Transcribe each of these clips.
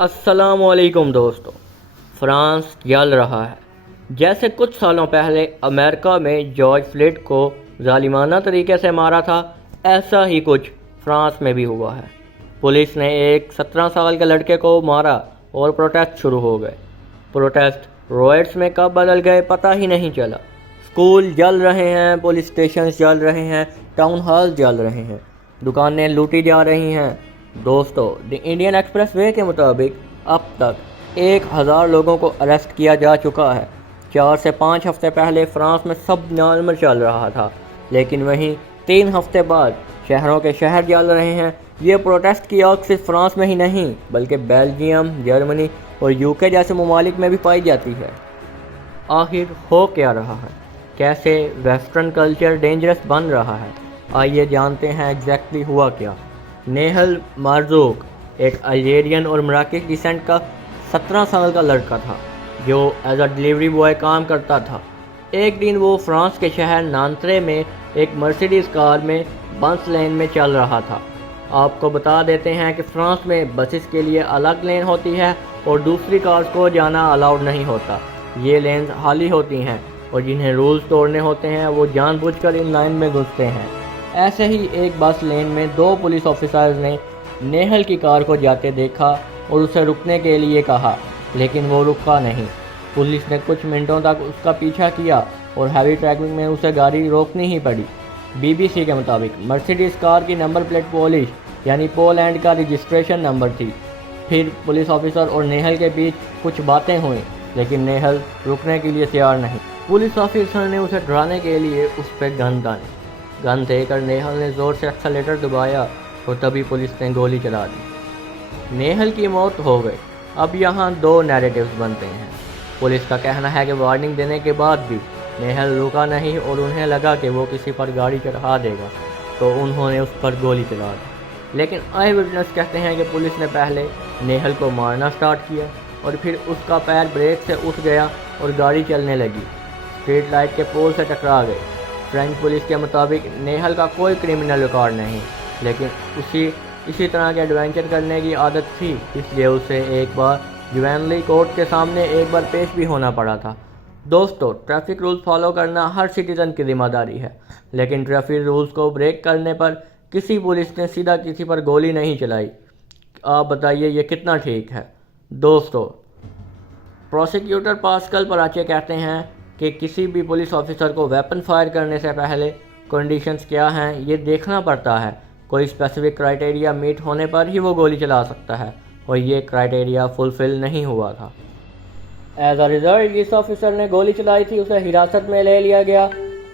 अस्सलामुअलैकुम दोस्तों। फ्रांस जल रहा है। जैसे कुछ सालों पहले अमेरिका में जॉर्ज फ्लिड को जालिमाना तरीके से मारा था, ऐसा ही कुछ फ्रांस में भी हुआ है। पुलिस ने एक 17 साल के लड़के को मारा और प्रोटेस्ट शुरू हो गए। प्रोटेस्ट रॉयट्स में कब बदल गए पता ही नहीं चला। स्कूल जल रहे हैं, पुलिस स्टेशन जल रहे हैं, टाउन हॉल जल रहे हैं, दुकानें लूटी जा रही हैं। दोस्तों, द इंडियन एक्सप्रेस वे के मुताबिक अब तक 1000 लोगों को अरेस्ट किया जा चुका है। 4 से 5 हफ्ते पहले फ्रांस में सब नॉर्मल चल रहा था, लेकिन वहीं 3 हफ्ते बाद शहरों के शहर जल रहे हैं। ये प्रोटेस्ट की आग सिर्फ फ्रांस में ही नहीं बल्कि बेल्जियम, जर्मनी और यूके जैसे ममालिक में भी पाई जाती है। आखिर हो क्या रहा है? कैसे वेस्टर्न कल्चर डेंजरस बन रहा है? आइए जानते हैं एग्जैक्टली हुआ क्या। नेहल मार्जूक एक अल्जेरियन और मराकेश डिसेंट का 17 साल का लड़का था जो एज अ डिलीवरी बॉय काम करता था। एक दिन वो फ्रांस के शहर नांत्रे में एक मर्सिडीज़ कार में बस लेन में चल रहा था। आपको बता देते हैं कि फ्रांस में बसेस के लिए अलग लेन होती है और दूसरी कार्स को जाना अलाउड नहीं होता। ये लेन्स खाली होती हैं और जिन्हें रूल्स तोड़ने होते हैं वो जानबूझकर इन लाइन में घुसते हैं। ऐसे ही एक बस लेन में 2 पुलिस ऑफिसर्स ने नेहल की कार को जाते देखा और उसे रुकने के लिए कहा, लेकिन वो रुका नहीं। पुलिस ने कुछ मिनटों तक उसका पीछा किया और हैवी ट्रैफिक में उसे गाड़ी रोकनी ही पड़ी। बीबीसी के मुताबिक मर्सिडीज़ कार की नंबर प्लेट पोलिश यानी पोलैंड का रजिस्ट्रेशन नंबर थी। फिर पुलिस ऑफिसर और नेहल के बीच कुछ बातें हुई, लेकिन नेहल रुकने के लिए तैयार नहीं। पुलिस ऑफिसर ने उसे डराने के लिए उस पर गन तानी। गन देकर नेहल ने ज़ोर से एक्सेलेरेटर दबाया और तभी पुलिस ने गोली चला दी। नेहल की मौत हो गई। अब यहाँ 2 नैरेटिव्स बनते हैं। पुलिस का कहना है कि वार्निंग देने के बाद भी नेहल रुका नहीं और उन्हें लगा कि वो किसी पर गाड़ी चढ़ा देगा, तो उन्होंने उस पर गोली चला दी। लेकिन आई विटनेस कहते हैं कि पुलिस ने पहले नेहल को मारना स्टार्ट किया और फिर उसका पैर ब्रेक से उठ गया और गाड़ी चलने लगी। स्ट्रीट लाइट के पोल से टकरा गए। फ्रेंच पुलिस के मुताबिक नेहल का कोई क्रिमिनल रिकॉर्ड नहीं, लेकिन इसी तरह के एडवेंचर करने की आदत थी, इसलिए उसे एक बार जुवेनली कोर्ट के सामने एक बार पेश भी होना पड़ा था। दोस्तों, ट्रैफिक रूल्स फॉलो करना हर सिटीज़न की जिम्मेदारी है, लेकिन ट्रैफिक रूल्स को ब्रेक करने पर किसी पुलिस ने सीधा किसी पर गोली नहीं चलाई। आप बताइए ये कितना ठीक है? दोस्तों, प्रोसिक्यूटर पास्कल पराचे कहते हैं कि किसी भी पुलिस ऑफिसर को वेपन फायर करने से पहले कंडीशंस क्या हैं ये देखना पड़ता है। कोई स्पेसिफिक क्राइटेरिया मीट होने पर ही वो गोली चला सकता है और ये क्राइटेरिया फुलफिल नहीं हुआ था। एज अ रिजल्ट जिस ऑफिसर ने गोली चलाई थी उसे हिरासत में ले लिया गया।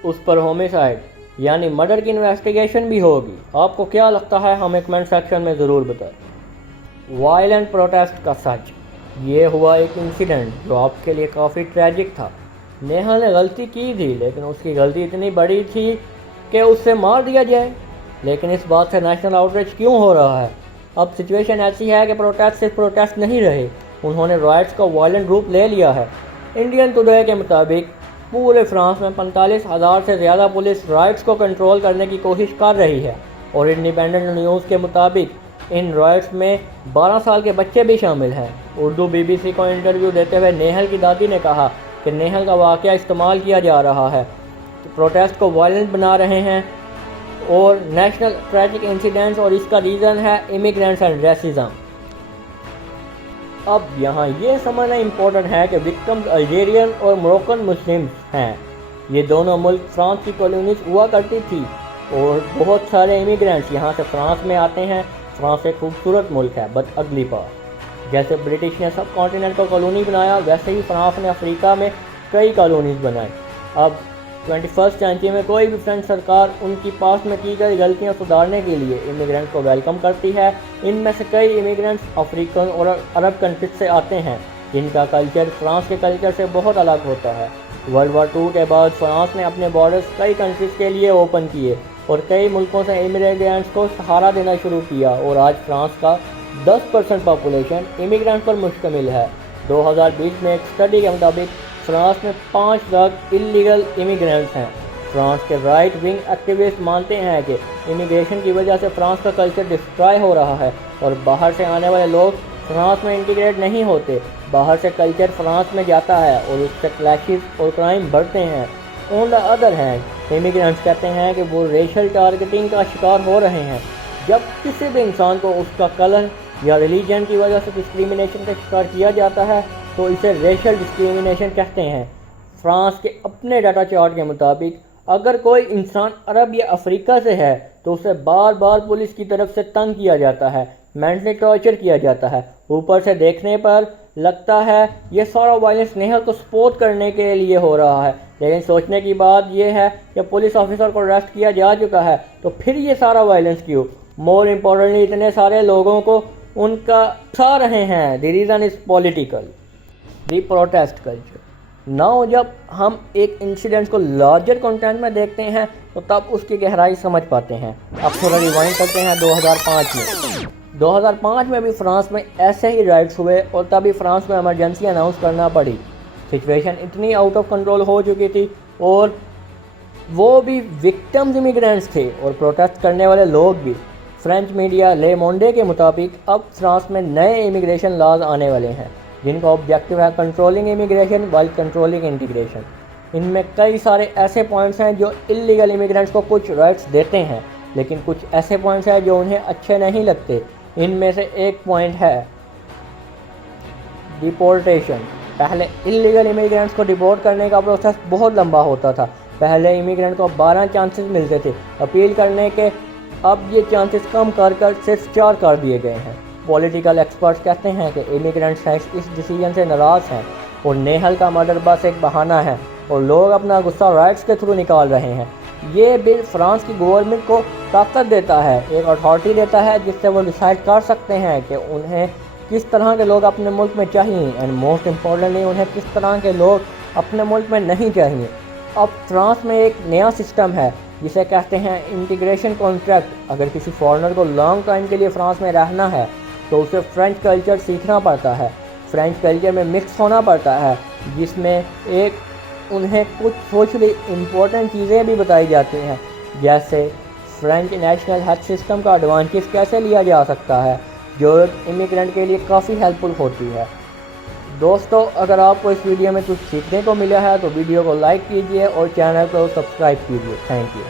उस पर होमिसाइड यानी मर्डर की इन्वेस्टिगेशन भी होगी। आपको क्या लगता है हमें कमेंट सेक्शन में ज़रूर बताएं। वायलेंट प्रोटेस्ट का सच। ये हुआ एक इंसिडेंट जो आपके लिए काफ़ी ट्रैजिक था। नेहल ने गलती की थी, लेकिन उसकी गलती इतनी बड़ी थी कि उससे मार दिया जाए। लेकिन इस बात से नेशनल आउटरीच क्यों हो रहा है? अब सिचुएशन ऐसी है कि प्रोटेस्ट सिर्फ प्रोटेस्ट नहीं रहे, उन्होंने राइट्स का वायलेंट रूप ले लिया है। इंडियन टुडे के मुताबिक पूरे फ्रांस में 45,000 से ज़्यादा पुलिस राइट्स को कंट्रोल करने की कोशिश कर रही है और इंडिपेंडेंट न्यूज़ के मुताबिक इन राइट्स में 12 साल के बच्चे भी शामिल हैं। उर्दू बीबीसी को इंटरव्यू देते हुए नेहल की दादी ने कहा कि नेहल का वाक़या इस्तेमाल किया जा रहा है, तो प्रोटेस्ट को वायलेंट बना रहे हैं और नेशनल ट्रैजिक इंसिडेंट्स, और इसका रीज़न है इमिग्रेंट्स एंड रेसिज्म। अब यहाँ ये समझना इम्पोर्टेंट है कि विक्टिम्स अल्जेरियन और मोरक्कन मुस्लिम्स हैं। ये दोनों मुल्क फ्रांस की कॉलोनीज हुआ करती थी और बहुत सारे इमिग्रेंट्स यहाँ से फ्रांस में आते हैं। फ्रांस एक खूबसूरत मुल्क है बट अगली पार। जैसे ब्रिटिश ने सब कॉन्टिनेंट को कॉलोनी बनाया, वैसे ही फ्रांस ने अफ्रीका में कई कॉलोनीज बनाई। अब 21st सेंचुरी में कोई भी फ्रेंच सरकार उनकी पास में की गई गलतियां सुधारने के लिए इमिग्रेंट को वेलकम करती है। इनमें से कई इमिग्रेंट्स अफ्रीकन और अरब कंट्रीज से आते हैं, जिनका कल्चर फ्रांस के कल्चर से बहुत अलग होता है। वर्ल्ड वॉर 2 के बाद फ्रांस ने अपने बॉर्डर्स कई कंट्रीज़ के लिए ओपन किए और कई मुल्कों से इमिग्रेंट्स को सहारा देना शुरू किया और आज फ्रांस का 10% पॉपुलेशन इमिग्रेंट पर मुश्तमिल है। 2020 में एक स्टडी के मुताबिक फ्रांस में 5 लाख इलीगल इमिग्रेंट्स हैं। फ्रांस के राइट विंग एक्टिविस्ट मानते हैं कि इमिग्रेशन की वजह से फ्रांस का कल्चर डिस्ट्रॉय हो रहा है और बाहर से आने वाले लोग फ्रांस में इंटीग्रेट नहीं होते। बाहर से कल्चर फ्रांस में जाता है और उससे क्लैशेस और क्राइम बढ़ते हैं। On the other hand immigrants कहते हैं कि वो रेशल टारगेटिंग का शिकार हो रहे हैं। जब किसी भी इंसान को उसका कलर या रिलीजन की वजह से डिस्क्रिमिनेशन का शिकार किया जाता है तो इसे रेशल डिस्क्रिमिनेशन कहते हैं। फ्रांस के अपने डाटा चार्ट के मुताबिक अगर कोई इंसान अरब या अफ्रीका से है तो उसे बार बार पुलिस की तरफ से तंग किया जाता है, मेंटली टॉर्चर किया जाता है। ऊपर से देखने पर लगता है ये सारा वायलेंस नेहल को सपोर्ट करने के लिए हो रहा है, लेकिन सोचने की बात यह है कि पुलिस ऑफिसर को अरेस्ट किया जा चुका है तो फिर ये सारा वायलेंस क्यों? मोर इम्पोर्टेंटली इतने सारे लोगों को उनका उठा रहे हैं। The reason is political, the protest culture. Now जब हम एक इंसिडेंट को लार्जर कंटेंट में देखते हैं तो तब उसकी गहराई समझ पाते हैं। अब थोड़ा रिवाइंड करते हैं 2005 में। 2005 में भी फ्रांस में ऐसे ही राइट्स हुए और तभी फ्रांस में इमरजेंसी अनाउंस करना पड़ी। सिचुएशन इतनी आउट ऑफ कंट्रोल हो चुकी थी और वो भी विक्टिम्स इमिग्रेंट्स थे और प्रोटेस्ट करने वाले लोग भी। फ्रेंच मीडिया ले मोंडे के मुताबिक अब फ्रांस में नए इमिग्रेशन लॉज आने वाले हैं जिनका ऑब्जेक्टिव है controlling immigration while controlling integration. इनमें कई सारे ऐसे पॉइंट्स हैं जो इलीगल इमिग्रेंट्स को कुछ राइट्स देते हैं, लेकिन कुछ ऐसे पॉइंट्स हैं जो उन्हें अच्छे नहीं लगते। इनमें से एक पॉइंट है डिपोर्टेशन। पहले इलीगल इमिग्रेंट्स को डिपोर्ट करने का प्रोसेस बहुत लंबा होता था। पहले इमिग्रेंट को 12 चांसेस मिलते थे अपील करने के, अब ये चांसेस कम कर सिर्फ 4 कर दिए गए हैं। पॉलिटिकल एक्सपर्ट्स कहते हैं कि इमिग्रेंट्स इस डिसीजन से नाराज़ हैं और नेहल का मर्डर बस एक बहाना है और लोग अपना गुस्सा राइट्स के थ्रू निकाल रहे हैं। ये बिल फ्रांस की गवर्नमेंट को ताकत देता है, एक अथॉरिटी देता है जिससे वो डिसाइड कर सकते हैं कि उन्हें किस तरह के लोग अपने मुल्क में चाहिए एंड मोस्ट इम्पॉर्टेंटली उन्हें किस तरह के लोग अपने मुल्क में नहीं चाहिए। अब फ्रांस में एक नया सिस्टम है जिसे कहते हैं इंटीग्रेशन कॉन्ट्रैक्ट। अगर किसी फॉरेनर को लॉन्ग टाइम के लिए फ्रांस में रहना है तो उसे फ्रेंच कल्चर सीखना पड़ता है, फ्रेंच कल्चर में मिक्स होना पड़ता है, जिसमें उन्हें कुछ सोशली इम्पोर्टेंट चीज़ें भी बताई जाती हैं, जैसे फ्रेंच नेशनल हेल्थ सिस्टम का एडवांटेज कैसे लिया जा सकता है, जो इमिग्रेंट के लिए काफ़ी हेल्पफुल होती है। दोस्तों, अगर आपको इस वीडियो में कुछ सीखने को मिला है तो वीडियो को लाइक कीजिए और चैनल को सब्सक्राइब कीजिए। Thank you.